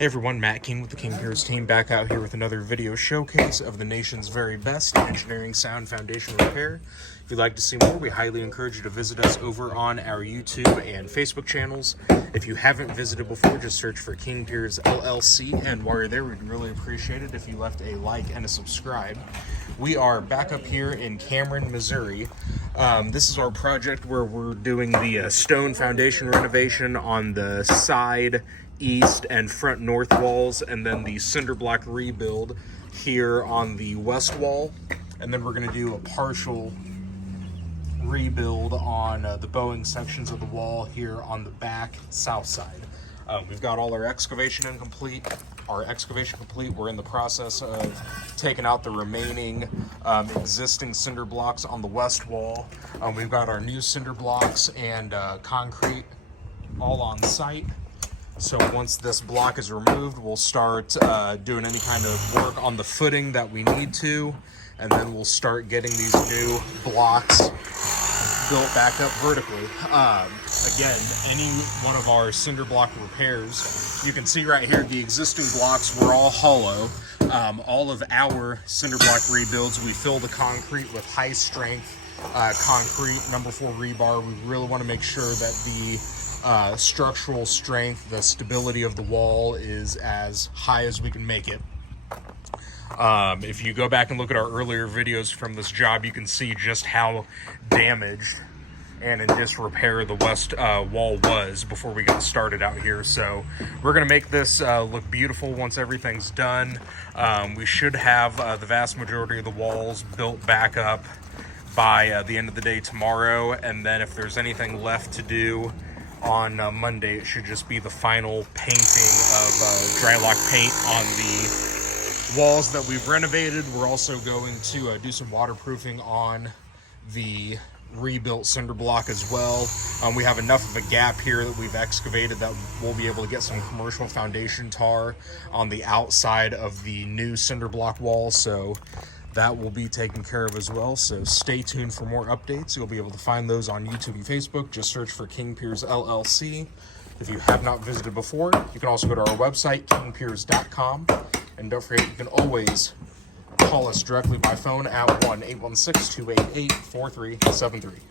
Hey everyone, Matt King with the King Piers team back out here with another video showcase of the nation's very best engineering sound foundation repair. If you'd like to see more, we highly encourage you to visit us over on our YouTube and Facebook channels. If you haven't visited before, just search for King Piers LLC, and while you're there, we'd really appreciate it if you left a like and a subscribe. We are back up here in Cameron, Missouri. This is our project where we're doing the stone foundation renovation on the side, east, and front north walls, and then the Cinderblock rebuild here on the west wall. And then we're going to do a partial rebuild on the bowing sections of the wall here on the back south side. We've got all our excavation complete. We're in the process of taking out the remaining existing cinder blocks on the west wall. We've got our new cinder blocks and concrete all on site. So once this block is removed, we'll start doing any kind of work on the footing that we need to, and then we'll start getting these new blocks built back up vertically. Again, any one of our cinder block repairs, you can see right here the existing blocks were all hollow. All of our cinder block rebuilds, we fill the concrete with high strength concrete, number 4 rebar. We really want to make sure that the structural strength, the stability of the wall is as high as we can make it. If you go back and look at our earlier videos from this job, you can see just how damaged and in disrepair the west wall was before we got started out here. So we're going to make this look beautiful once everything's done. We should have the vast majority of the walls built back up by the end of the day tomorrow, and then if there's anything left to do on Monday, it should just be the final painting of dry lock paint on the walls that we've renovated. We're also going to do some waterproofing on the rebuilt cinder block as well. We have enough of a gap here that we've excavated that we'll be able to get some commercial foundation tar on the outside of the new cinder block wall, so that will be taken care of as well. So stay tuned for more updates. You'll be able to find those on YouTube and Facebook. Just search for King Piers LLC. If you have not visited before, you can also go to our website, kingpiers.com. And don't forget, you can always call us directly by phone at 1-816-288-4373.